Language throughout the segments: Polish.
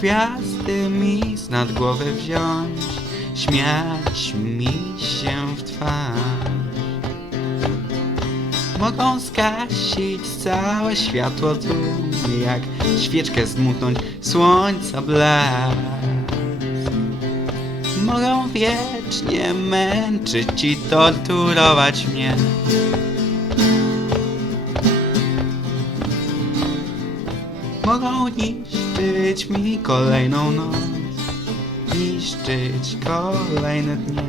gwiazdy mi z nad głowy wziąć, śmiać mi się w twarz. Mogą skasić całe światło tu, jak świeczkę zdmuchnąć słońca blask. Mogą wiecznie męczyć i torturować mnie. Mogą niszczyć mi kolejną noc, niszczyć kolejne dnie.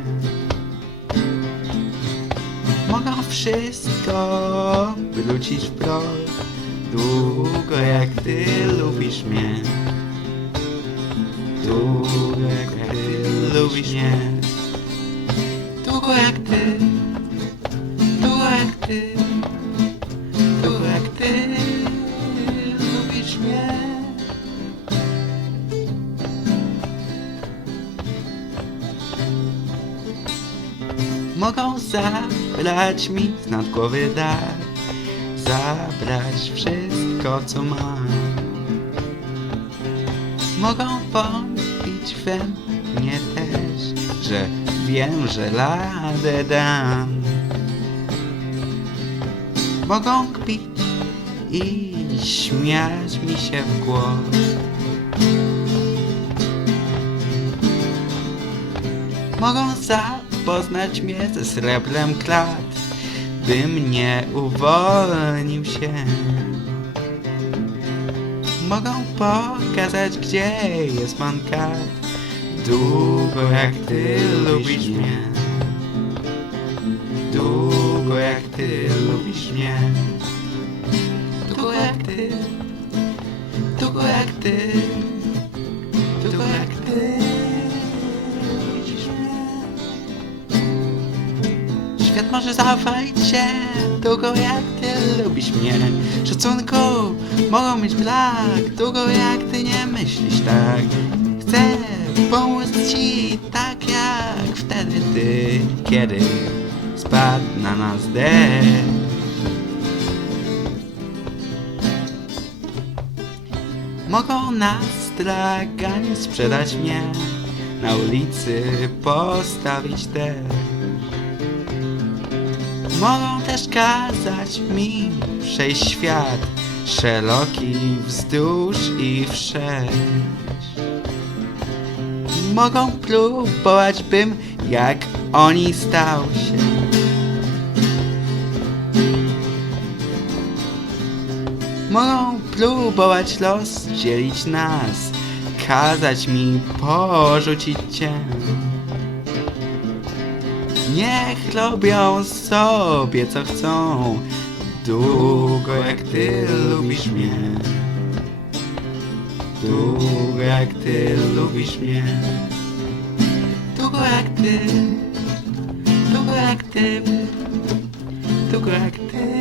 Mogą wszystko wrócić w proch, długo jak ty lubisz mnie. Długo jak ty lubisz mnie. Długo jak ty, długo jak ty, Mogą zabrać mi z nad głowy dar, zabrać wszystko co mam. Mogą wątpić we mnie też, że wiem, że ladę dam. Mogą kpić i śmiać mi się w głos. Mogą zapoznać mnie ze srebrem klat, bym nie uwolnił się. Mogą pokazać, gdzie jest pan kat, długo jak ty lubisz mnie. Długo jak ty lubisz mnie. Długo jak ty, długo jak ty, Świat może zaufać się długo jak ty lubisz mnie. Szacunku mogą mieć brak, długo jak ty nie myślisz tak. Chcę pomóc ci tak jak wtedy ty, kiedy spadł na nas deszcz. Mogą na straganie sprzedać mnie, na ulicy postawić też. Mogą też kazać mi przejść świat szeroki wzdłuż i wszerz. Mogą próbować, bym jak oni stał się. Mogą próbować los dzielić nas, kazać mi porzucić cię. Niech robią sobie co chcą, długo jak ty lubisz mnie. Długo jak ty lubisz mnie. Długo jak ty, długo jak ty, długo jak ty